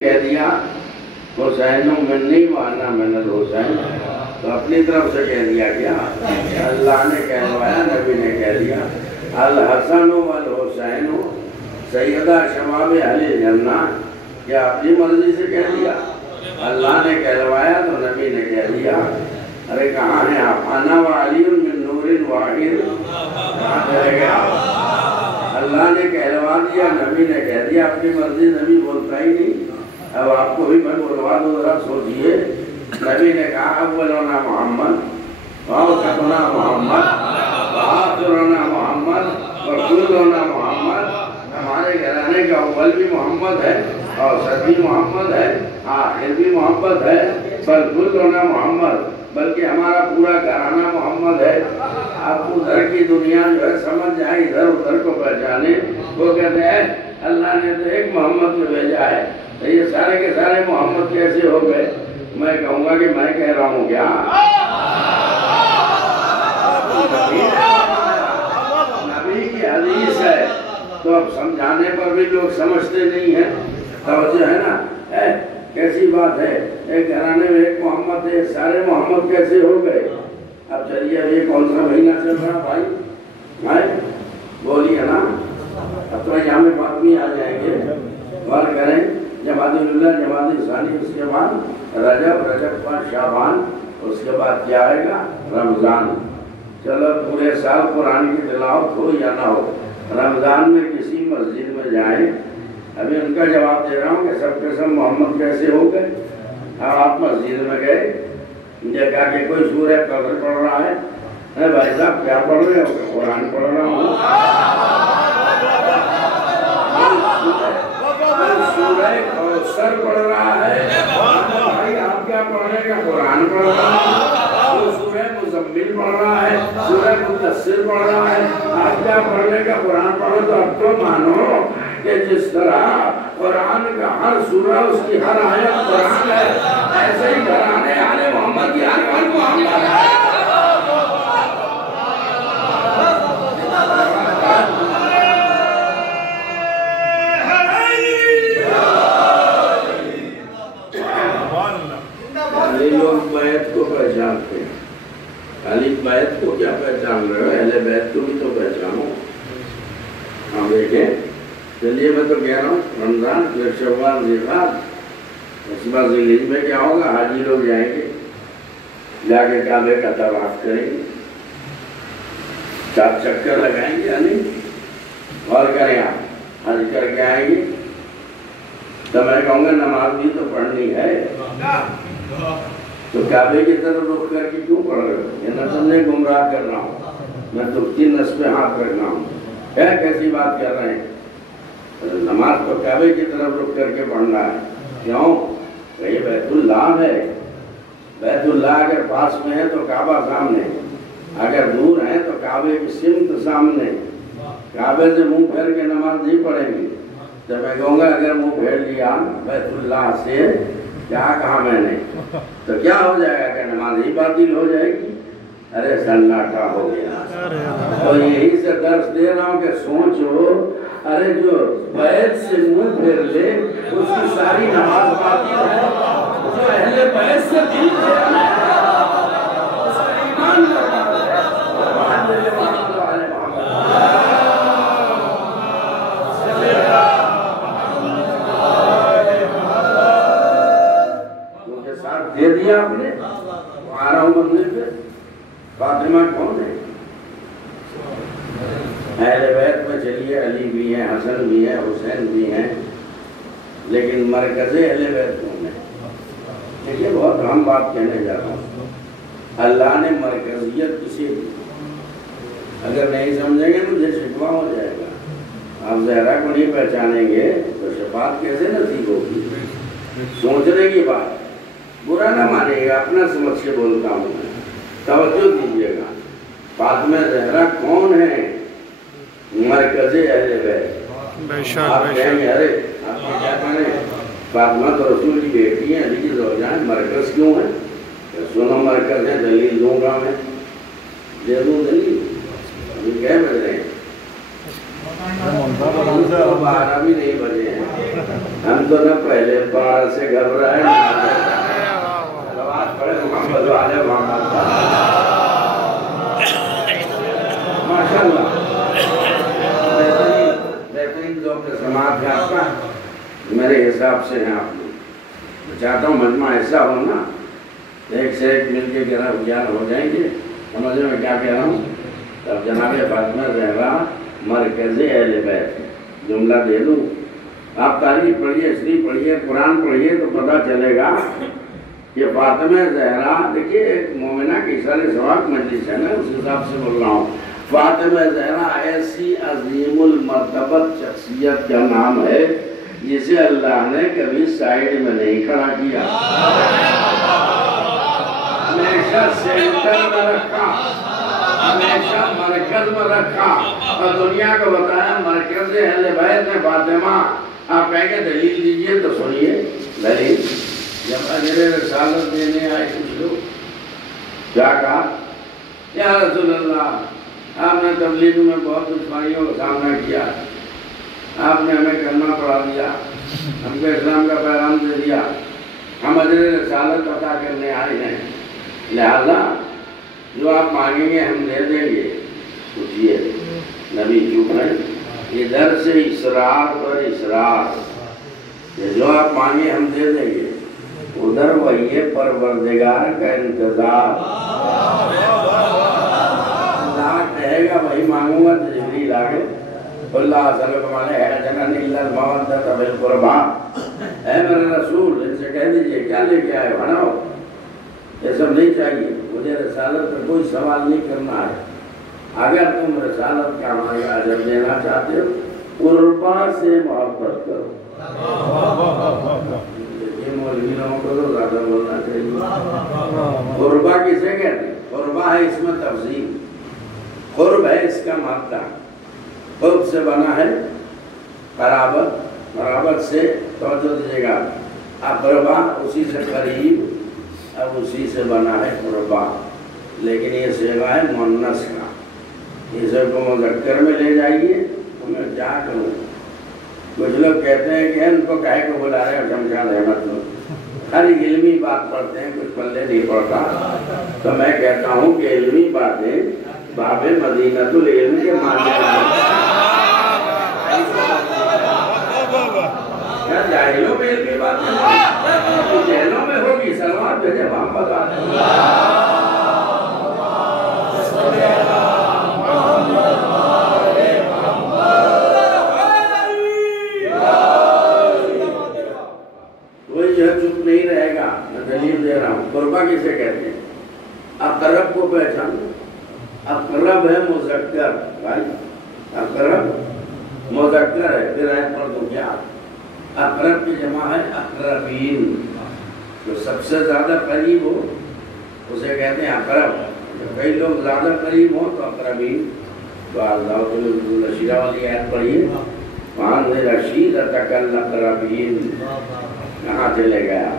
کہہ دیا حسین منی وانا من الحسین، تو اپنی طرف سے کہہ دیا کیا؟ اللہ نے کہلوایا، نبی نے کہہ دیا الحسن والحسین سیدہ شباب اہل جنہ، کیا اپنی مرضی سے کہہ دیا؟ اللہ نے کہلوایا تو نبی نے کہہ دیا۔ ارے کہاں ہیں آپ؟ انا وعلی من نور واحد، کہاں چلے گئے آپ؟ اللہ نے کہلوا دیا، نبی نے کہہ دیا، اپنی مرضی نبی بولتا ہی نہیں۔ اب آپ کو بھی میں بولوا دوں، ذرا سوچئے۔ نبی نے کہا اولنا محمد وآخرنا محمد وآخرنا محمد وکلنا محمد، ہمارے گھرانے کا اول بھی محمد ہے، اوسط بھی محمد ہے، آخر بھی محمد ہے، بل کلنا محمد، بلکہ ہمارا پورا گھرانہ محمد ہے۔ آپ ادھر کی دنیا جو ہے سمجھ جائیں، ادھر ادھر کو پہچانے، وہ کہتے ہیں اللہ نے تو ایک محمد کو بھیجا ہے، تو یہ سارے کے سارے محمد کیسے ہو گئے؟ میں کہوں گا کہ میں کہہ رہا ہوں کیا؟ نبی کی حدیث ہے، تو اب سمجھانے پر بھی لوگ سمجھتے نہیں ہیں۔ توجہ ہے نا؟ کیسی بات ہے، ایک گھرانے میں ایک محمد ہے، سارے محمد کیسے ہو گئے؟ اب چلیے، اب یہ کون سا مہینہ چل رہا بھائی؟ بولیے نا، اب تو یہاں میں فاطمی آ جائیں گے، غور کریں، جمادی اللہ، جمادی ثانی، اس کے بعد رجب، رجب بعد شعبان، اس کے بعد کیا آئے گا؟ رمضان۔ چلو پورے سال قرآن کی تلاوت ہو یا نہ ہو، رمضان میں کسی مسجد میں جائیں، ابھی ان کا جواب دے رہا ہوں کہ سب کے سب محمد کیسے ہو گئے؟ اب آپ مسجد میں گئے، دیکھا کہ کوئی سورہ قدر پڑھ رہا ہے، بھائی صاحب کیا پڑھ رہے ہو؟ قرآن پڑھ رہا ہوں۔ سورہ کوثر پڑھ رہا ہے، بھائی آپ کیا پڑھ رہے ہیں؟ قرآن پڑھ رہا ہے۔ وہ سورہ مزمل پڑھ رہا ہے، سورہ مدثر پڑھ رہا ہے، آپ کیا پڑھ رہے ہیں؟ قرآن پڑھو۔ تو اب تو مانو کہ جس طرح قرآن کا ہر سورہ، اس کی ہر آیت قرآن ہے، ایسے ہی گھرانے آل محمد کی ہر آیت محمد ہے۔ یہ لوگ بیعت کو پہچانتے ہیں، خالی بیعت کو کیا پہچان رہے ہو؟ اہل بیعت کو بھی تو پہچانو۔ ہم دیکھیں، چلیے میں تو کہہ رہا ہوں رمضان، پھر شوال، ذیقعدہ، اس بعد ذیلحج میں کیا ہوگا؟ حاجی لوگ جائیں گے، جا کے کعبے کا طواف کریں گے، 4 چکر لگائیں گے، یعنی غور کریں، آپ حج کر کے آئیں گے تو میں کہوں گا نماز بھی تو پڑھنی ہے، تو کعبے کی طرف رخ کر کے کیوں پڑھ رہے ہو؟ یہ نہ سمجھے گمراہ کر رہا ہوں، میں ترکی نس پہ ہاتھ رکھ رہا ہوں، کیسی بات کر رہے ہیں؟ نماز تو کعبے کی طرف رخ کر کے پڑھنا ہے۔ کیوں؟ کہ یہ بیت اللہ ہے، بیت اللہ اگر پاس میں ہے تو کعبہ سامنے، اگر دور ہے تو کعبے کی سمت سامنے، کعبے سے منہ پھیر کے نماز نہیں پڑھیں گی۔ تو میں کہوں گا اگر منہ پھیر لیا بیت اللہ سے، کیا کہا میں نے، تو کیا ہو جائے گا؟ کہ نماز ہی باطل ہو جائے گی۔ ارے سناٹا ہو گیا۔ تو یہی سے درس دے رہا ہوں کہ سوچو، ارے جو بیعت سے منہ پھیر لے اس کی ساری نماز باطل ہے، جو اہل بیعت سے دل پھیرنا ہے اس کا ایمان برباد ہے۔ مجھے ساتھ دے دیا آپ نے، آ رہا ہوں منزل پہ۔ فاطمہ کون ہے؟ اہل بیت میں چلیے علی بھی ہیں، حسن بھی ہیں، حسین بھی ہیں، لیکن مرکز اہل بیت کون ہے؟ دیکھیے بہت اہم بات کہنے جا رہا ہوں، اللہ نے مرکزیت کسی دی، اگر نہیں سمجھیں گے مجھے شکوہ ہو جائے گا۔ آپ زہرا کو نہیں پہچانیں گے تو شفاعت کیسے نصیب ہوگی؟ سوچنے کی بات، برا نہ مانیے گا، اپنا سمجھ کے بولتا ہوں میں، توجہ دیجیے گا۔ فاطمہ زہرا کون ہے؟ مرکز اہل بیت۔ آپ کہیں گے ارے آپ کو کیا کریں، فاطمہ تو رسول کی بیٹی ہیں، علی کی زوجہ ہیں، مرکز کیوں ہے؟ سنو مرکز ہے، دلیل دوں گا میں، دے دوں دلیل، ابھی کہہ رہے ہیں تو 12 بھی نہیں بجے ہیں، ہم تو نہ پہلے پار سے گھبرائے سلوات پڑھے محمد والے محمد ماشاءاللہ بہترین ذوق سماعت ہے آپ کا میرے حساب سے ہیں آپ لوگ. میں چاہتا ہوں مجمع ایسا ہو نا ایک سے ایک مل کے گیان ہو جائیں گے. سمجھے میں کیا کہہ رہا ہوں؟ اب جناب فاطمہ زہرا مرکز اہل بیت جملہ دے دوں. آپ تاریخ پڑھیے، شریف پڑھیے، قرآن پڑھیے تو پتہ چلے گا کہ فاطمہ زہرا دیکھیے ایک مومنہ کی سارے ثواب مجلس ہے نا اس حساب سے بول رہا ہوں. فاطمہ زہرا ایسی عظیم المرتبت شخصیت کا نام ہے جسے اللہ نے کبھی سائیڈ میں نہیں کھڑا کیا، ہمیشہ سینٹر میں رکھا، ہمیشہ مرکز میں رکھا اور دنیا کو بتایا مرکز اہل بیت میں فاطمہ. آپ کہیں گے دلیل دیجئے تو سنیے دلیل. جب اجر رسالت دینے آئے کچھ لوگ کیا کہا؟ یا رسول اللہ آپ نے تبلیغ میں بہت دشواریوں کا سامنا کیا، آپ نے ہمیں کلمہ پڑھا دیا، ہم کو اسلام کا پیغام دے دیا، ہم اجر رسالت عطا کرنے آئے ہیں، لہذا جو آپ مانگیں گے ہم دے دیں گے. پوچھئے نبی چپ ہے. ادھر سے اصرار پر اصرار جو آپ مانگیں ہم دے دیں گے، ادھر وہی پروردگار کا انتظار. اللہ کہے گا وہی مانگوں گا تو جبریل آگے اللہ صلی اللہ علیہ وسلم الا المودۃ بالقربى. اے میرے رسول ان سے کہہ دیجئے کیا لے کے آئے بناؤ، یہ سب نہیں چاہیے، مجھے رسالت پر کوئی سوال نہیں کرنا ہے. اگر تم رسالت کا ہمارے اجر دینا چاہتے ہو قربا سے محبت کرو. یہ مولوی لوگوں کو تو زیادہ بولنا چاہیے. قربا کسے کہتے ہیں؟ قربا ہے اس میں تفضیل، قرب ہے اس کا مادہ، قرب سے بنا ہے قرابت، قرابت سے توجہ دیجیے گا اقربا اسی سے قریب، اب اسی سے بنا ہے قربا. لیکن یہ صیغہ ہے مؤنث کا، اسے کو مذکر میں لے جائیے تو میں کیا کروں. کچھ لوگ کہتے ہیں کہ ان کو کہے کو بلا رہے ہیں شمشاد احمد لوگ خالی علمی بات پڑھتے ہیں کچھ پلے نہیں پڑھتا. تو میں کہتا ہوں کہ علمی باتیں باب مدینۃ العلم کے ماننے کیا جاہلوں میں علمی باتیں جہلوں میں ہوگی. سلوات بھیجے محمد کوئی جو چپ نہیں رہے گا. میں دلیل دے رہا ہوں. قربہ کسے کہتے ہیں؟ اقرب کو پہچان. اقرب ہے مذکر بھائی، اقرب مذکر ہے. پھر آیت پڑھ دو کیا؟ اقرب کی جمع ہے اقربین. جو سب سے زیادہ قریب ہو اسے کہتے ہیں اقرب. کئی لوگ زیادہ قریب ہوں تو اقربین. تو اللہ شیرہ والی آیت پڑھیے وہاں رشیدتک الاقربین کہاں چلے گیا؟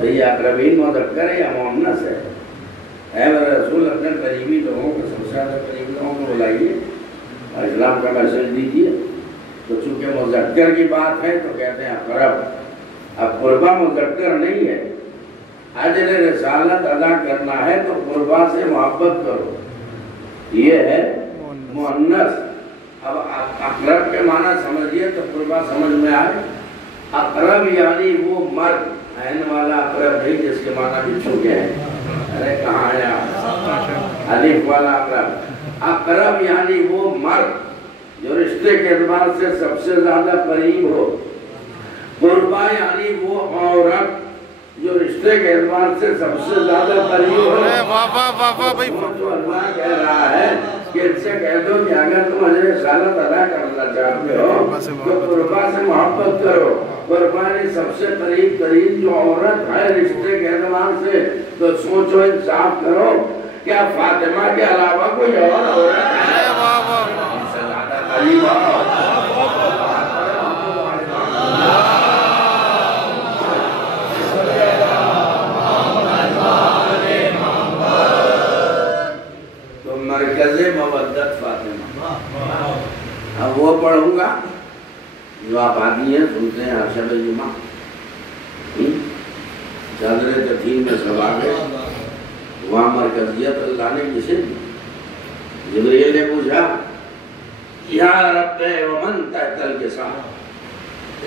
تو یہ اقربین مذکر ہے یا مؤنث ہے؟ اے میرے رسول اپنے قریبی لوگوں کو سب سے زیادہ قریبی لوگوں کو بلائیے اور اسلام کا میسج دیجیے. تو چونکہ مذکر کی بات ہے تو کہتے ہیں اقرب. اب قربہ مذکر نہیں ہے. اجر رسالت ادا کرنا ہے تو قربہ سے محبت کرو، یہ ہے مؤنث. اب اقرب کے معنی سمجھیے تو قربہ سمجھ میں آئے. اقرب یعنی وہ مرد عین والا اقرب نہیں جس کے معنی بھی چھوٹے ہیں. ارے کہاں ہے آپ؟ الف والا اقرب. اقرب یعنی وہ مرد جو رشتے کے اعتبار سے سب سے زیادہ قریب ہو. قربا یعنی وہ عورت جو رشتے کے اعتبار سے سب سے زیادہ قریب ہو. تو اللہ کہہ رہا ہے کہ ان سے کہہ دو کہ اگر تم اجر رسالت ادا کرنا چاہتے ہو تو قربا سے محبت کرو. قربا یعنی سب سے قریب ترین جو عورت ہے رشتے کے اعتبار سے. تو سوچو انصاف کرو کیا فاطمہ کے علاوہ کوئی اور عورت ہے ان سے زیادہ قریب ہو؟ مرکز مودت فاطمہ. اب وہ آبادی ہے، سنتے ہیں ہر شب جمعہ، چادر تطہیر میں سب آ گئے، وہاں مرکزیت اللہ نے کسے دی؟ جبریل نے پوچھا یا رب ومن تحت الکساء،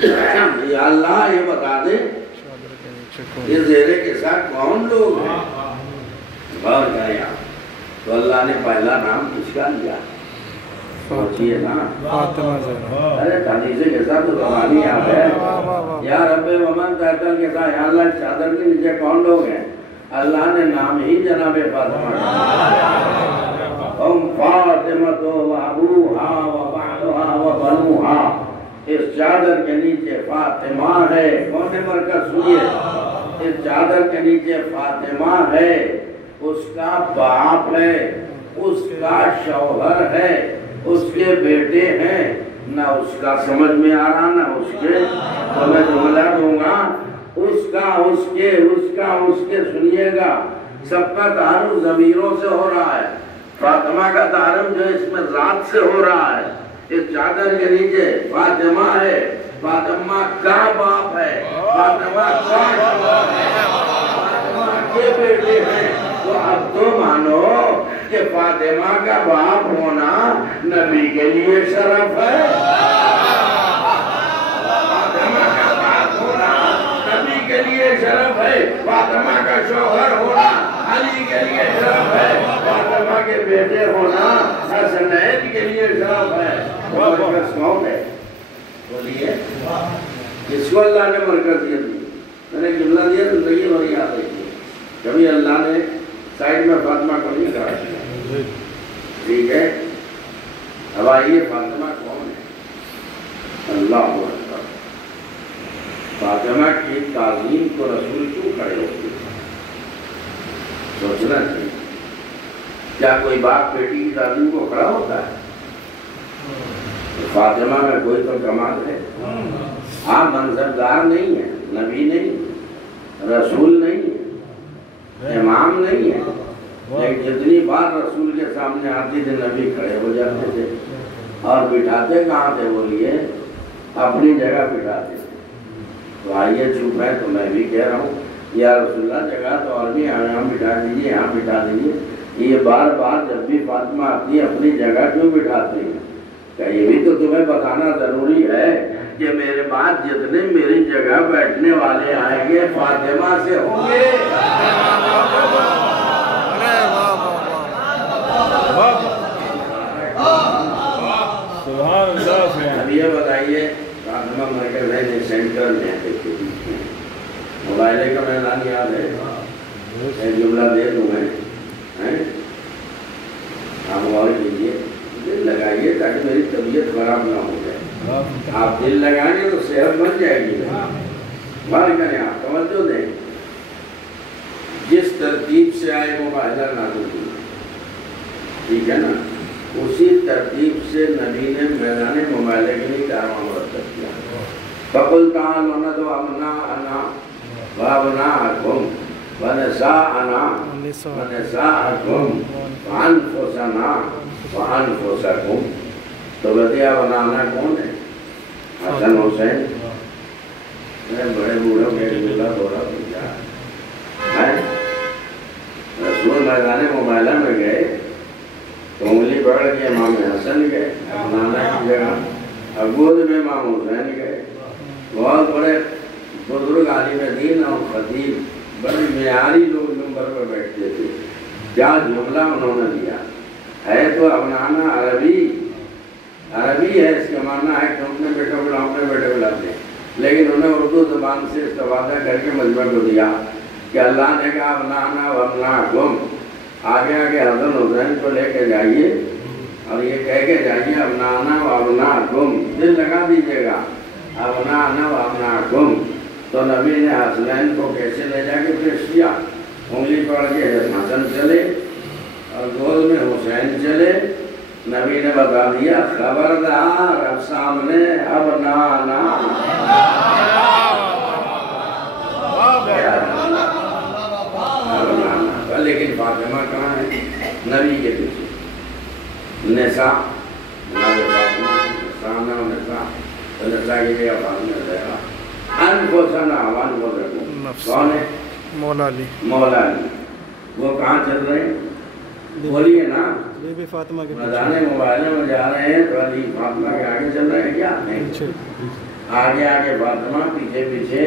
یا اللہ یہ بتا دے یہ زیر کے ساتھ کون لوگ ہیں؟ غور کریں آپ، تو اللہ نے پہلا نام کس کا لیا؟ سوچئے نا، فاطمہ زہرا۔ ارے حدیث کے ساتھ تو زبانی یاد ہے، یا رب ومن تحت الکساء، یا اللہ چادر کے نیچے کون لوگ ہیں؟ اللہ نے نام ہی جناب فاطمہ ام فاطمہ و ابوہا و بعدہا و بنوہا، اس چادر کے نیچے فاطمہ ہے، کون مرکز سنیے، اس چادر کے نیچے فاطمہ ہے، اس کا باپ ہے، اس کا شوہر ہے، اس کے بیٹے ہیں، نہ اس کا سمجھ میں آ رہا نہ اس کے، تو میں جملہ دوں گا، اس کے سنیے گا، سب کا تعارف ضمیروں سے ہو رہا ہے، فاطمہ کا تعارف جو اس میں ذات سے ہو رہا ہے، اس چادر کے نیچے فاطمہ ہے، فاطمہ کا باپ ہے، فاطمہ کا شوہر ہے، فاطمہ کے بیٹے ہیں، تو اب تو مانو کہ فاطمہ کا باپ ہونا نبی کے لیے شرف ہے، فاطمہ کا باپ ہونا نبی کے لیے شرف ہے، فاطمہ کا شوہر ہونا علی کے لیے شرف ہے، فاطمہ کے بیٹے ہونا حسنین کے لیے شرف ہے۔ مرکز کون ہے؟ بولیے جس کو اللہ نے مرکزیت دی، میں نے جملہ دیا زندگی بھر یاد رکھیے، کبھی اللہ نے سائڈ میں فاطمہ کو نہیں کہا، ٹھیک ہے؟ اب آئیے فاطمہ کون ہے؟ اللہ اکبر، فاطمہ کی تعظیم کو رسول کیوں کھڑے ہوتے ہیں؟ سوچنا چاہیے، کیا کوئی باپ بیٹی کی تعظیم کو کھڑا ہوتا ہے؟ فاطمہ میں کوئی تو کمال ہے، آپ منصبدار نہیں ہیں، نبی نہیں، رسول نہیں ہے، امام نہیں ہے، لیکن جتنی بار رسول کے سامنے آتی تھی نبی کھڑے ہو جاتے تھے، اور بٹھاتے کہاں تھے بولیے؟ اپنی جگہ بٹھاتے تھے۔ تو آئیے چپ ہے تو میں بھی کہہ رہا ہوں یا رسول اللہ جگہ تو اور بھی یہاں بٹھا دیجیے، یہاں بٹھا دیجیے، یہ بار بار جب بھی فاطمہ آتی ہے اپنی جگہ کیوں بٹھاتی ہیں؟ کہ یہ بھی تو تمہیں بتانا ضروری ہے کہ میرے بعد جتنے میری جگہ بیٹھنے والے آئیں گے فاطمہ سے ہوں گے۔ اب یہ بتائیے فاطمہ مرکز ہے سینٹرل میں، موبائلے کا میدان یاد ہے، ایک جملہ دے دوں میں، آپ غور کیجیے، دل لگائیے تاکہ میری طبیعت خراب نہ ہو جائے، آپ دل لگائیں گے تو صحت بن جائے گی، غور کریں آپ، توجہ دیں، جس ترتیب سے آئے وہ معاہدہ نازل ہوئی، ٹھیک ہے نا، اسی ترتیب سے نبی نے میدان مباہلے کے لیے کارواں مرتب کیا۔ فَقُلْ تَعَالَوْا نَدْعُ أَبْنَاءَنَا وَأَبْنَاءَكُمْ وَنِسَاءَنَا وَنِسَاءَكُمْ وَأَنفُسَنَا وَأَنفُسَكُمْ، تو بتیا بنانا کون ہے؟ حسن حسین، بڑے بوڑھوں کے جملہ بولا پوچھا، رسول میدان مباہلہ میں گئے تو انگلی پکڑ کے امام حسن گئے بنانا کی جگہ، گود میں امام حسین گئے، بہت بڑے بزرگ عالم دین اور خطیب بڑے معیاری لوگ نمبر پر بیٹھتے تھے، کیا جملہ انہوں نے دیا ہے، تو ابنانا عربی ہے، اس کا معنی ہے کہ اپنے بیٹے بلاتے ہیں، لیکن انہیں اردو زبان سے استفادہ کر کے مجمع کو دیا کہ اللہ نے کہا ابنانا وابناکم، آگے آگے حسن حسین کو لے کے جائیے اور یہ کہہ کے جائیے ابنانا وابناکم، دل لگا دیجیے گا، ابنانا وابناکم، تو نبی نے حسنین کو کیسے لے جا کے پیش کیا؟ انگلی پکڑ کے حسن چلے اور گود میں حسین چلے، نبی نے بتا دیا خبردار اب سامنے ابنانا، لیکن فاطمہ کہاں ہے؟ نبی کے پیچھے، نساء، نساء یہ فاطمہ زہرا انفسنا وانفسکم کون ہے؟ مولا علی. مولا علی. وہ کہاں چل رہے ہیں؟ بولیے نا. بی بی فاطمہ کے مدانے موبائلوں میں جا رہے ہیں تو علی فاطمہ کے آگے چل رہے ہیں کیا؟ نہیں. آگے آگے فاطمہ، پیچھے پیچھے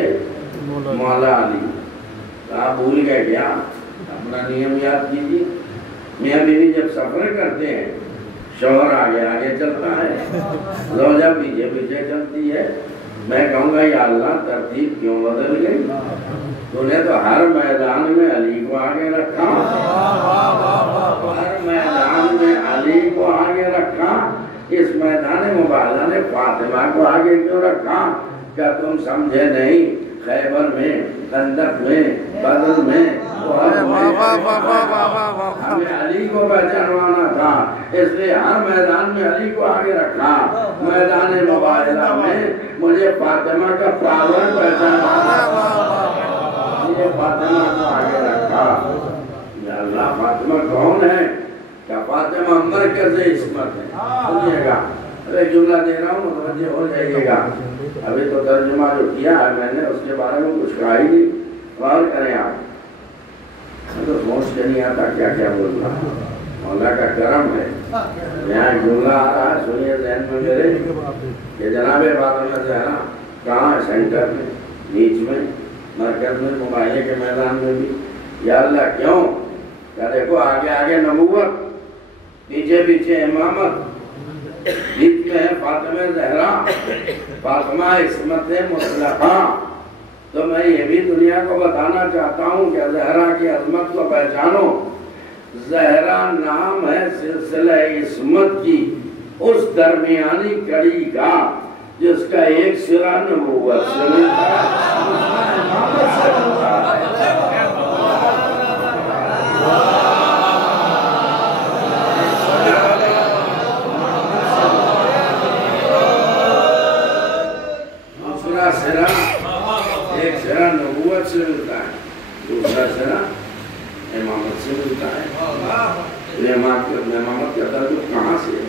مولا علی. آپ بھول گئے کیا؟ اپنا نیم یاد کیجیے. میاں بیوی جب سفر کرتے ہیں شوہر آگے آگے چلتا ہے، زوجہ پیچھے پیچھے چلتی ہے. میں کہوں گا یا اللہ ترتیب کیوں بدل گئی؟ تو نے تو ہر میدان میں علی کو آگے رکھا، ہر میدان میں علی کو آگے رکھا. اس میدان مبارزہ نے فاطمہ کو آگے کیوں رکھا؟ کیا تم سمجھے نہیں؟ خیبر میں، خندق میں، بدر میں ہمیں علی کو پہچانوانا تھا، اس لیے ہر میدان میں علی کو آگے رکھا. میدان مبارزہ میں مجھے فاطمہ کا پاور پہچانوانا تھا، یہ فاطمہ کو آگے رکھا. یا اللہ فاطمہ کون ہے؟ کیا فاطمہ مرکز عصمت ہے؟ سنیے گا، ایک جملہ دے رہا ہوں متوجہ ہو جائیے گا. ابھی تو ترجمہ جو کیا ہے میں نے اس کے بارے میں کچھ کہا ہی نہیں. غور کریں آپ، تو سوچ کے نہیں آتا کیا کیا بولنا. مولا کا کرم ہے. یہاں ایک جملہ آ رہا ہے، سنیے ذہن میں میرے کہ جناب فاطمہ زہرا کہاں ہے؟ سینٹر میں، بیچ میں، مرکز میں، مباحثے کے میدان میں بھی. یا اللہ کیوں؟ کیا دیکھو آگے آگے نبوت، پیچھے پیچھے امامت، بیچ میں ہے فاطمہ زہرا، فاطمہ عصمت مطلقہ. تو میں یہ بھی دنیا کو بتانا چاہتا ہوں کہ زہرا کی عظمت کو پہچانو. زہرا نام ہے سلسلہ عصمت کی اس درمیانی کڑی کا جس کا ایک سرا نبوت سے ملتا ہے. دوسرا سرا ایک سرا نبوت سے ملتا ہے، دوسرا سرا امامت سے ملتا ہے. امامت کا درجہ کہاں سے ہے؟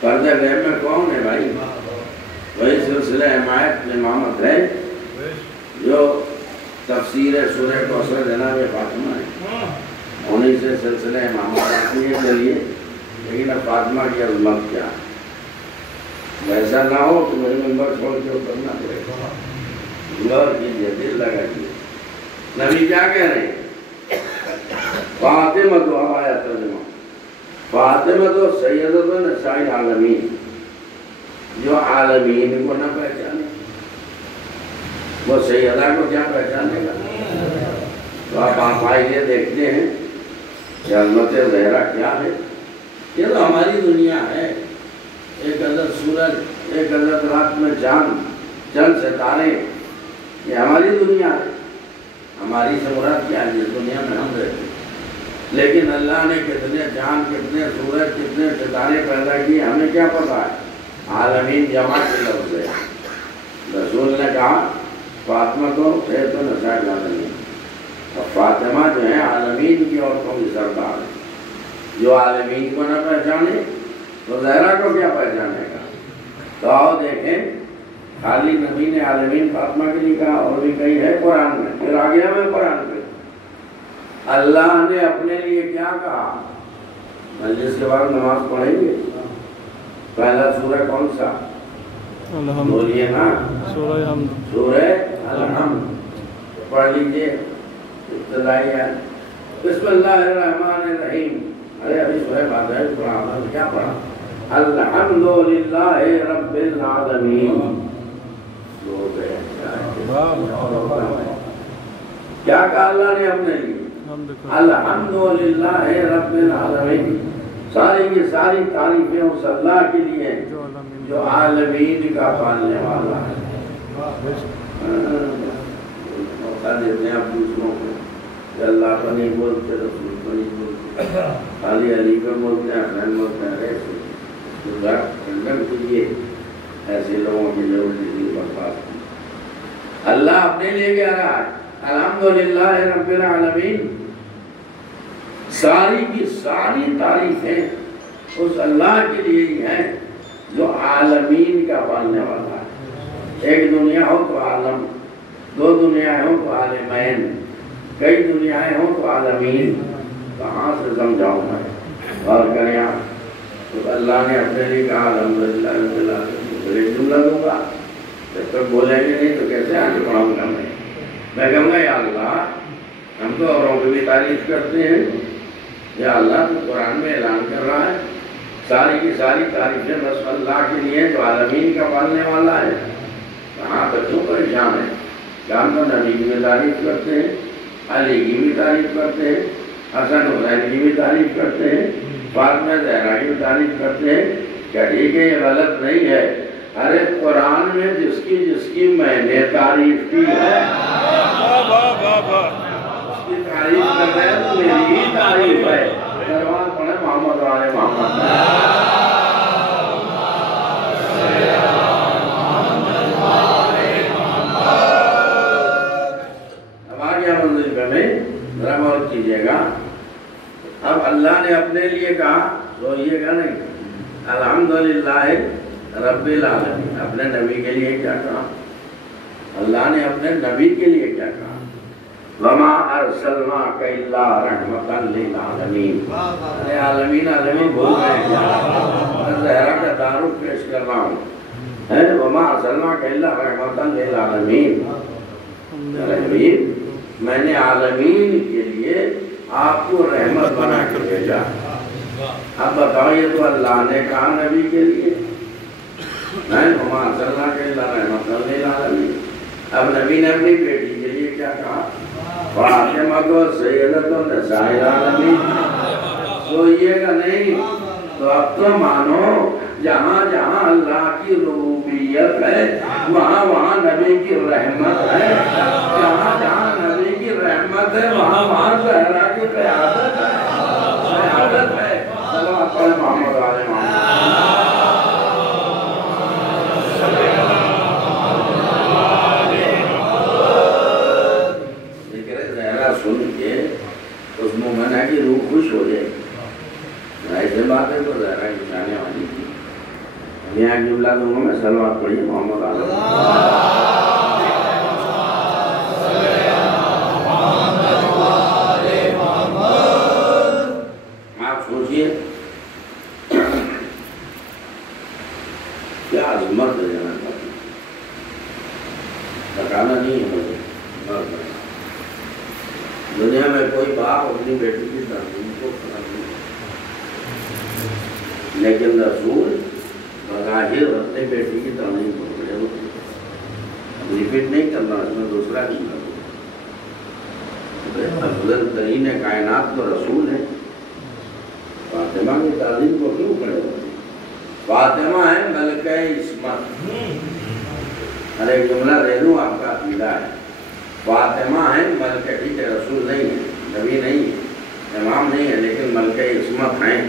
پردہ غیب میں کون ہے بھائی؟ وہی سلسلہ امامت ہے جو تفسیر سورہ کوثر جناب فاطمہ ہے. انہیں سے سلسلہ امامت آتی ہے. چلیے لیکن اب فاطمہ کی عظمت کیا؟ ویسا نہ ہو تو میرے ممبر چھوڑ کے اترنا پڑے گا. غور کیجیے، دل لگائیے. نبی کیا کہہ رہے ہیں؟ فاطمہ تو آیا ترجمہ، فاطمہ تو سیدۃ نساء العالمین. جو عالمین کو نہ پہچانے وہ سیدہ کو کیا پہچانے گا؟ تو آپ آئیے دیکھتے ہیں کہ عظمت زہرا کیا ہے. یہ تو ہماری دنیا ہے. ایک عدد سورج، ایک عدد رات میں چاند، چند ستارے، یہ ہماری دنیا ہے. ہماری سے مراد کیا ہے؟ جس دنیا میں ہم رہتے ہیں. لیکن اللہ نے کتنے چاند، کتنے سورج، کتنے ستارے پیدا کیے ہمیں کیا پتا ہے؟ عالمین جمع کے لفظ ہے. رسول نے کہا فاطمہ تو ہے تو نساء العالمین. اور فاطمہ جو ہے عالمین کی عورتوں کی سردار ہے. جو عالمین کو نہ پہچانے تو زہرا کو کیا پہچانے گا؟ تو آؤ دیکھیں، خالی نبی نے عالمین فاطمہ کے لیے کہا اور بھی کہیں ہے قرآن میں. پھر آ گیا میں قرآن پہ. اللہ نے اپنے لیے کیا کہا؟ مجلس کے بعد نماز پڑھیں گے. پہلا سورہ کون سا؟ الحمد. بولیے نا، سورہ حمد. سورہ الحمد پڑھ لیجیے. ابتدائی ہے بسم اللہ الرحمن الرحیم. ارے ابھی سورہ فاتحہ پڑھا، کیا پڑھا؟ الحمدللہ رب العالمین. کیا کہا اللہ نے اپنے لیے؟ الحمدللہ رب العالمین. ساری کی ساری تعریفیں اس اللہ کے لیے جو عالمین کا پالنے والا ہے. موقع دیتے ہیں آپ دوسروں کو کہ اللہ کو نہیں بولتے، رسول کو نہیں بولتے، خالی علی کو بولتے ہیں، حسین بولتے ہیں. ایسے کنڈم کیجیے ایسے لوگوں کی ضرورت نہیں برباد. اللہ اپنے لیے کہہ رہا ہے الحمدللہ رب العالمین. ساری کی ساری تعریفیں اس اللہ کے لیے ہی ہیں جو عالمین کا پالنے والا ہے. ایک دنیا ہو تو عالم، دو دنیایں ہوں تو عالمین، کئی دنیایں ہوں تو عالمین، کہاں سے سمجھاؤں میں اور کریں آپ؟ تو اللہ نے اپنے لیے کہا الحمدللہ رب العالمین، پھر ایک جملہ دوں گا، جب تک بولیں گے نہیں تو کیسے آگے پڑھاؤں گا میں کہوں گا یا اللہ ہم تو اوروں کی بھی تعریف کرتے ہیں، یا اللہ تو قرآن میں اعلان کر رہا ہے ساری کی ساری تعریفیں بس اللہ کے لیے جو عالمین کا پالنے والا ہے، کہاں تک کیوں پریشان ہے؟ ہم تو نبی کی بھی تعریف کرتے ہیں، علی کی بھی تعریف کرتے ہیں، حسن حسین کی بھی تعریف کرتے ہیں، فاطمہ زہرا کی بھی تعریف کرتے ہیں، کیا ٹھیک ہے؟ یہ غلط نہیں ہے؟ ارے قرآن میں جس کی میں نے تعریف کی ہے اس کی تعریف کر رہے ہیں تو میری ہی تعریف ہے۔ دربار پڑھے محمد والے محمد، اب آگے منزل پہ میں ذرا غور کیجیے گا۔ اب اللہ نے اپنے لیے کہا سوئیے گا نہیں، الحمدللہ رب العالمین، اپنے نبی کے لیے کیا کہا؟ اللہ نے اپنے نبی کے لیے کیا کہا؟ وَمَا أَرْسَلْنَاكَ إِلَّا رَحْمَةً لِلْعَالَمِينَ۔ عالمین عالمین بول رہے ہیں کیا؟ میں زہرا کا تعارف پیش کر رہا ہوں، وَمَا أَرْسَلْنَاكَ إِلَّا رَحْمَةً لِلْعَالَمِينَ، میں نے عالمین کے لیے آپ کو رحمت بنا کر بھیجا۔ اب بتائیے تو اللہ نے کہا نبی کے لیے وَمَا أَرْسَلْنَاكَ إِلَّا رَحْمَةً لِلْعَالَمِينَ، اب نبی نے اپنی بیٹی کے لیے کیا کہا؟ فاطمہ کو سیدۃ النساء العالمین۔ سوئیے گا نہیں تو اب تو مانو جہاں جہاں اللہ کی ربوبیت ہے وہاں وہاں نبی کی رحمت ہے، جہاں جہاں نبی کی رحمت ہے وہاں وہاں زہرا کی قیادت ہے، قیادت ہے۔ چلو آپ پڑھیں محمد والے محمد۔ سن کے اس مومنہ کی روح خوش ہو جائے گی، ایسے بات ہے تو زہرا کی جانے والی تھی۔ یہاں جملہ دوں گا میں، صلوات پڑھیے محمد علیہ۔ آپ سوچئے کیا عظمت ہے جناب کا، بتانا نہیں ہے مجھے۔ دنیا میں کوئی باپ اپنی بیٹی کی تعلیم کو کھڑا نہیں، لیکن رسول بظاہر اپنی بیٹی کی تعلیم کو کھڑے ہوتے ہیں۔ ریپیٹ نہیں کرنا، اس میں دوسرا نہیں کرنا۔ افضل ترین کائنات تو رسول ہے، فاطمہ کی تعلیم کو کیوں کھڑے ہوتے ہیں؟ فاطمہ ہے ملکہ عصمت۔ ہر ایک جملہ دے دوں، آپ کا عقیدہ ہے۔ فاطمہ ہے ملکہ، ٹھیک ہے رسول نہیں ہے، نبی نہیں ہے، امام نہیں ہے، لیکن ملکہ عصمت ہیں۔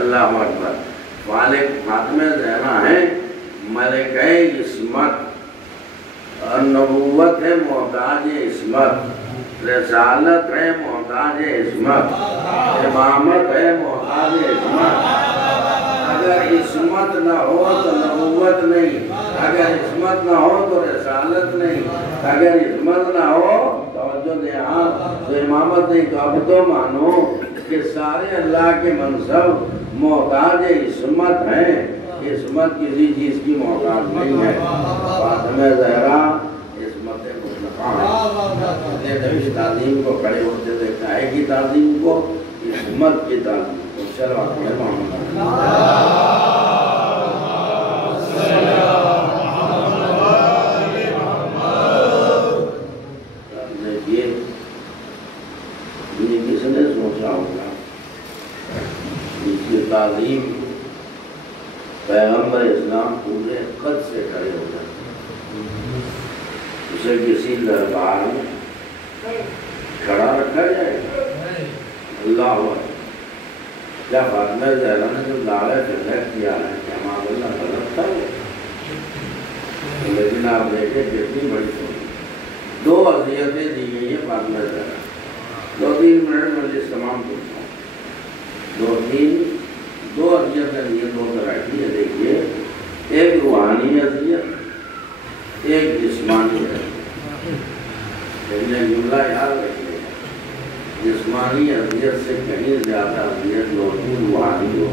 اللہ اکبر۔ فاطمہ زہرا ہے ملکہ عصمت، اور نبوت ہے محتاج عصمت، رسالت ہے محتاج عصمت، امامت ہے محتاج عصمت۔ اگر عصمت نہ ہو تو نبوت نہیں، اگر عصمت نہ ہو تو رسالت نہیں، اگر عصمت نہ ہو توجہ دیں آپ تو امامت نہیں۔ تو اب تو مانو کہ سارے اللہ کے منصب محتاج عصمت ہیں، عصمت کسی چیز کی محتاج نہیں ہے۔ فاطمہ زہرا عصمت مطلقہ ہے۔ نبی تعظیم کو کھڑے ہوتے دیکھا ہے کی تعظیم کو، عصمت کی تعظیم کو۔ چلو آپ نے کس نے سوچا ہوگا اس کی تعظیم پیغمبر اسلام پورے خط سے کھڑے ہو جائے، اسے کسی دربار میں کھڑا رکھا جائے گا؟ اللہ اکبر۔ کیا فاطمہ زہرا نے جو دعویٰ کیا ہے کہ ہمارا اللہ غلط تھا وہ، لیکن آپ دیکھیں کتنی بڑی سوچ۔ دو اذیتیں دی گئی ہیں فاطمہ زہرا، 2-3 منٹ میں جس تمام کرتا ہوں۔ دو اذیتیں دی، دو طرح کی ہے۔ دیکھیے، ایک روحانی اذیت ایک جسمانی ہے، لیکن جملہ یاد رکھیے، جسمانی اذیت سے کہیں زیادہ اذیت ہوتی روحانی ہو۔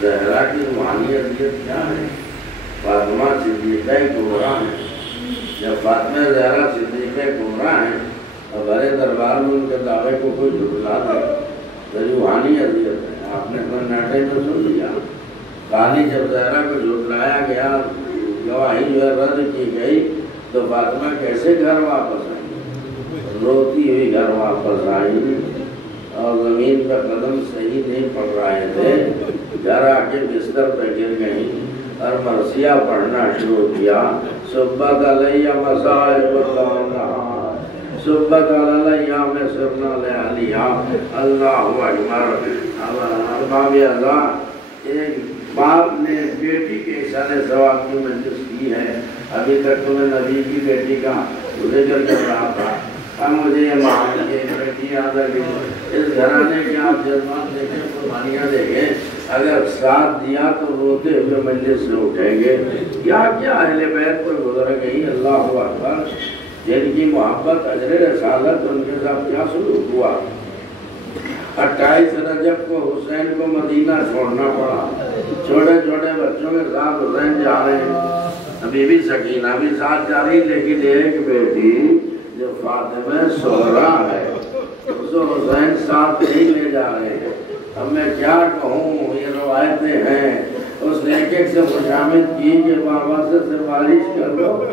زہرا کی روحانی اذیت کیا ہے؟ فاطمہ صدیقہ کبریٰ ہے۔ جب فاطمہ زہرا صدیقہ کبریٰ ہیں اور بڑے دربار میں ان کے دعوے کو کوئی جھٹلا دے تو روحانی اذیت ہے۔ آپ نے سناٹے میں سن لیا، کہانی جب زہرا کو جھٹلایا گیا، گواہی جو ہے رد کی گئی، تو فاطمہ کیسے گھر واپس آئی؟ روتی ہوئی گھر واپس آئی اور زمین پہ قدم صحیح نہیں پڑ رہے تھے، گھر آ کے بستر پہ گر گئیں اور مرثیہ پڑھنا شروع کیا۔ صبح علیہ مصائب اللہ، صبح علیہ میں سرنا لیا، اللہ اکبر۔ باب اللہ، ایک باپ نے بیٹی کے ایسانے ثواب کی مجلس کی ہے۔ ابھی تک تمہیں نبی کی بیٹی کا ذکر کر رہا تھا، اب مجھے یہ معامل کی بیٹی یاد آ گئی۔ اس گھرانے کے آپ جذبات دیکھیں، قربانیاں دیکھیں، اگر ساتھ دیا تو روتے ہوئے مجلس سے اٹھیں گے۔ کیا کیا اہل بیت پر گزر گئی، اللہ اکبر، جن کی محبت اجر رسالت، ان کے ساتھ کیا سلوک ہوا۔ 28 رجب کو حسین کو مدینہ چھوڑنا پڑا، چھوٹے چھوٹے بچوں کے ساتھ حسین جا رہے ہیں، بی بی سکینہ بھی ساتھ جا رہی، لیکن ایک بیٹی جو فاطمہ زہرا ہے اس کو حسین ساتھ نہیں لے جا رہے ہیں۔ اب میں کیا کہوں، یہ روایتیں ہیں، اس نے ایک سے خوشامد کی کہ بابا سے سفارش کر دو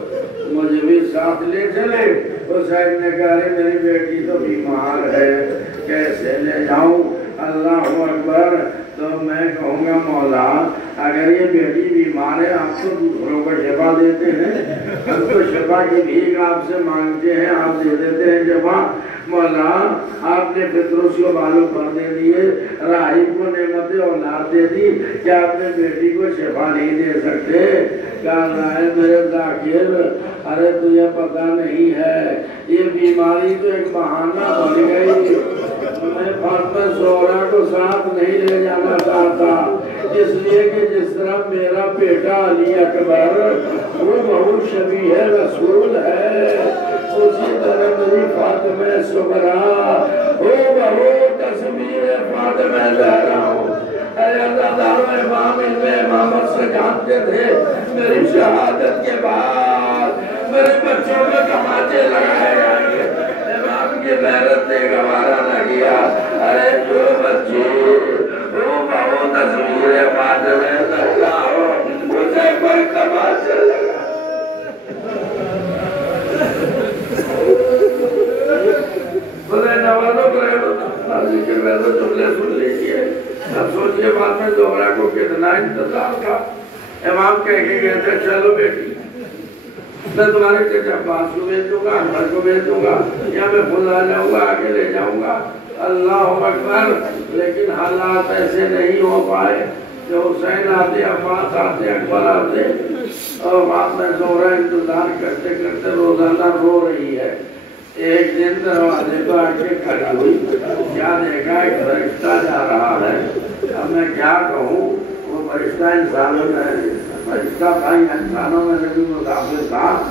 مجھے بھی ساتھ لے چلے۔ حسین نے کہا میری بیٹی تو بیمار ہے، کیسے لے جاؤں؟ اللہ اکبر۔ تو میں کہوں گا مولا اگر یہ بیٹی بیمار ہے، آپ تو دوسروں کو شفا دیتے ہیں، ہم تو شفا کی بھیک آپ سے مانگتے ہیں، آپ دے دیتے ہیں شفا۔ مولا آپ نے فطرس کو بالوں پر دے دیے، راہب کو نعمت اولاد دے دی، کیا آپ نے بیٹی کو شفا نہیں دے سکتے؟ کہا ہے میرے ذاکر، ارے تجھے پتہ نہیں ہے یہ بیماری تو ایک بہانہ بن گئی۔ میں فاطمہ زہرا کو ساتھ نہیں لے جانا چاہتا، اس لیے کہ جس طرح میرا بیٹا علی اکبر وہ بہت شبیہ رسول ہے، اسی طرح میری فاطمہ زہرا وہ بہت تصویر فاطمہ زہرا ہوں۔ اے اللہ تعالیٰ امام علم امامت سے جانتے تھے میری شہادت کے بعد میرے بچوں میں کماچے لگائے جائیں گے، امام کی غیرت نے گوارا نہ کیا۔ ارے جو بچی وہ بہت تصویر فاطمہ زہرا ہو، اسے کوئی کماچے لگا۔ خدا نوازوں کو رہے کے ویسے جملے سن لیجئے، اب سوچئے فاطمہ زہرا کو کتنا انتظار تھا۔ امام کہہ کے گئے تھے چلو بیٹی میں تمہارے چچا عباس کو بھیج دوں گا، احمد کو بھیج دوں گا، یا میں خود آ جاؤں گا، آگے لے جاؤں گا۔ اللہ اکبر۔ لیکن حالات ایسے نہیں ہو پائے کہ حسین آتے، عباس آتے، اکبر آتے، اور فاطمہ زہرا انتظار کرتے کرتے روزانہ رو رہی ہے۔ ایک دن دروازے پر آ کے کھڑی ہوئی، کیا دیکھا ایک فرشتہ جا رہا ہے۔ اب میں کیا کہوں، وہ فرشتہ انسانوں میں فرشتہ تھا یا انسانوں میں سے بھی مسافر تھا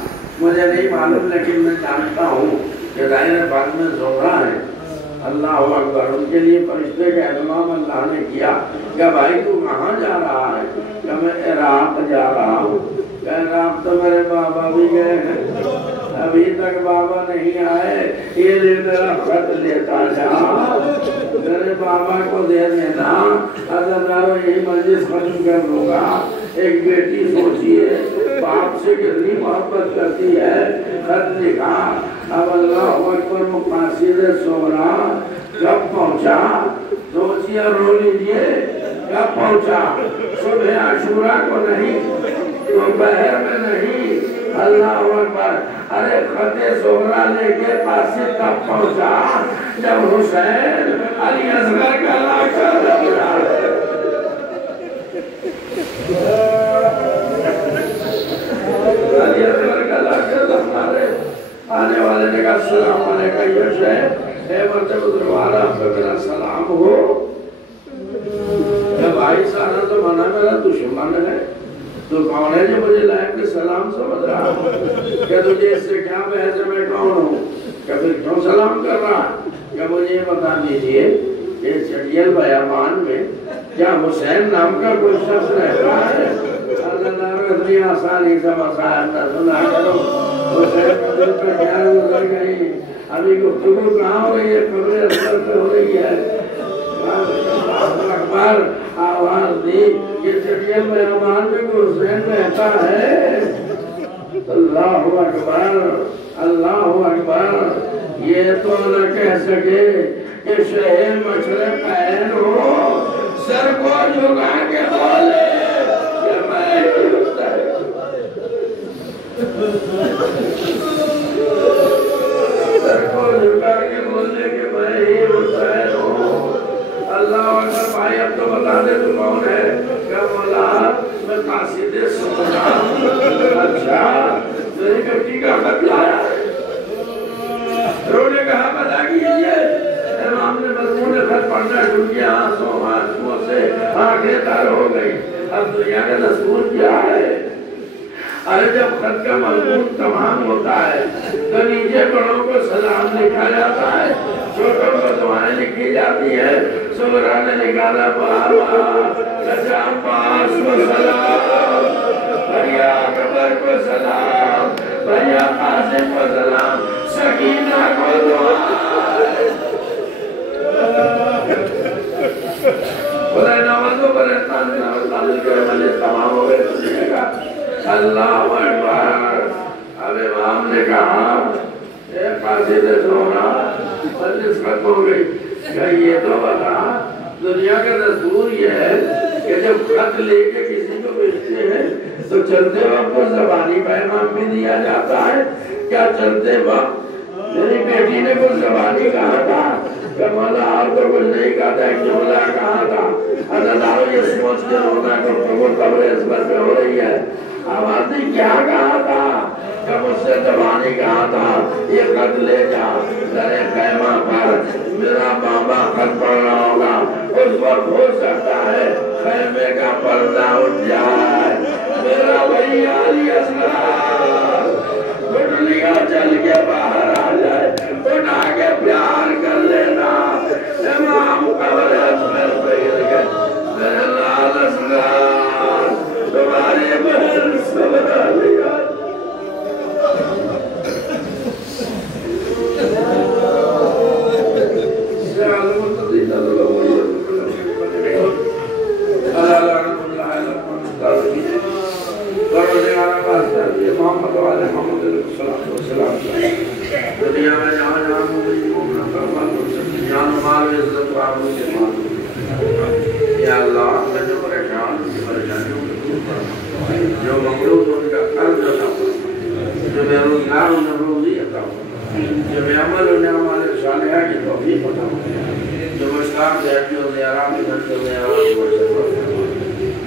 مجھے نہیں معلوم، لیکن میں جانتا ہوں کہ ظاہر فاطمہ زہرا ہے۔ اللہ اکبر۔ ان کے لیے فرشتے کا اہتمام اللہ نے کیا کہ بھائی تو کہاں جا رہا ہے؟ کہ میں عراق جا رہا ہوں۔ کہ عراق تو میرے بابا بھی گئے ہیں، ابھی تک بابا نہیں آئے، یہ لے میرا خط لیتا جا، میرے بابا کو دے دینا، اگر یہی مجلس ختم کر دوں گا۔ ایک بیٹی سوچیے باپ سے کتنی محبت کرتی ہے، خط لکھا۔ اب اللہ اکبر مقاصد زہرا کب پہنچا سوچیے، رو لیجئے، کب پہنچا؟ صبح عاشورہ کو نہیں، دوپہر میں نہیں، اللہ اکبر۔ ارے خط زہرا لے کے قاصد تب پہنچا جب حسین علی اصغر کا لاکھا لگا ہے۔ علی اصغر کا لاکھا لگا ہے۔ آنے والے نے کہا السلام علیکم یا شیخ، اے مرتبہ دروارہ ہم پہ میرا سلام ہو۔ جب بھائی سارا تو منا میرا دشمن ہے، تو کون ہے جو مجھے لائق میں سلام سمجھ رہا کہ تجھے اس سے کیا بحث ہے میں کون ہوں کہ پھر کیوں سلام کر رہا کہ مجھے یہ بتا دیجئے کہ چٹیل بیابان میں کیا حسین نام کا کوئی شخص رہتا ہے اللہ اتنی آسانی سے مسائل نہ سنا کرو حسین کا دل پر کیا گزر گئی ابھی گفتگو کہاں ہو رہی ہے قبر اثر پہ ہو رہی ہے اکبر آواز دی کہ چٹیل بیابان میں کوئی حسین رہتا ہے اللہ اکبر اللہ اکبر یہ تو نہ کہہ سکے کہ شہر مشرق عین ہو سر کو جھکا کے بولے کہ میں سر کو جھکا کے بولے کہ میں ہی حسین ہوں اللہ اکبر بھائی اب تو بتا دے تو کون ہے کہ مولا میں قاصد سونا اچھا میری کٹی کا خط لایا انہوں نے کہا بتا کیجئے امام نے مضمون خط پڑھنا شروع کیا آنسوں سے آنکھیں تر ہو گئی اب دنیا کا دستور کیا ہے ارے جب خط کا مضمون تمام ہوتا ہے تو نیچے بڑوں کو سلام لکھا جاتا ہے چھوٹوں کو دعائیں لکھی جاتی ہے سورہ نے نکالا بابا رجا پاس کو سلام بھیا قبر کو سلام بھیا قاسم کو سلام سکینہ کو دعائیں خدای نوازوں پر احسان نوازوں کے مجلس تمام ہو گئے سنیے گا اللہ اکبر اب امام نے کہا اے قاصد سونا مجلس ختم ہو گئی کہ یہ تو بتا دنیا کا دستور یہ ہے کہ جب خط لے کے کسی کو بھیجتے ہیں تو چلتے وقت کو زبانی پیغام بھی دیا جاتا ہے کیا چلتے وقت میری بیٹی نے کچھ زبانی کہا تھا کہ مولا آپ کو کچھ نہیں کہا تھا ایک جملہ کہا تھا اللہ یہ سوچ کے ہونا کہ قبر اس پر پہ ہو رہی ہے آواز نے کیا کہا تھا کہ مجھ سے زبانی کہا تھا یہ خط لے جا در خیمہ پر میرا بابا خط پڑھ رہا ہوگا اس وقت ہو سکتا ہے خیمے کا پردہ اٹھ جائے میرا بھائی علی اصغر گھٹلیاں چل کے باہر آ جائے اٹھا کے پیار کر لینا امام قبر اصغر پہ گر گئے میرے لال اصغر تمہاری بہن سبرا لیا محمد والے محمد علیہ السلام دنیا میں جہاں جہاں مومن مومنہ فرمان جان و مال عزت و آبرو کے مال یا اللہ میں جو پریشان کی پریشانیوں کو دور فرما جو مغلوب ان کا قرض عطا فرما جو بے روزگار انہیں روزی عطا فرما جو بے عمل انہیں ہمارے صالحہ کی توفیق عطا فرما جو مشتاق دہجو زیارام دھنٹو زیارام فرما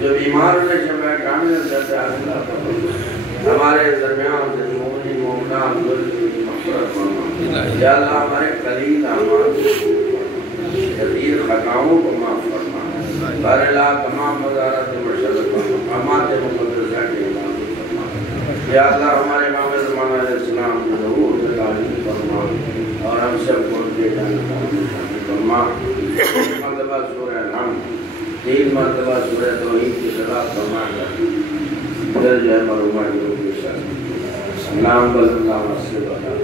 جو بیمار انہیں شفا کامل اندر حاصل عطا فرما ہمارے درمیان سے مومنی مومنان ذلکی مغفرت فرما یا اللہ ہمارے قلیل اعمال کثیر خطاؤں کو معاف فرما بار اللہ تمام مزارات مرشد فرما امات مقدسہ کے امام فرما یا اللہ ہمارے امام زمانہ علیہ السلام کو ضرور سے تعلیم فرما اور ہم سب کو دے جانا فرما مرتبہ سورہ نام 3 مرتبہ سورہ توحید کی صدا فرما کر در جائے مرحومہ کی روح کے ساتھ نام بل اللہ سے بتا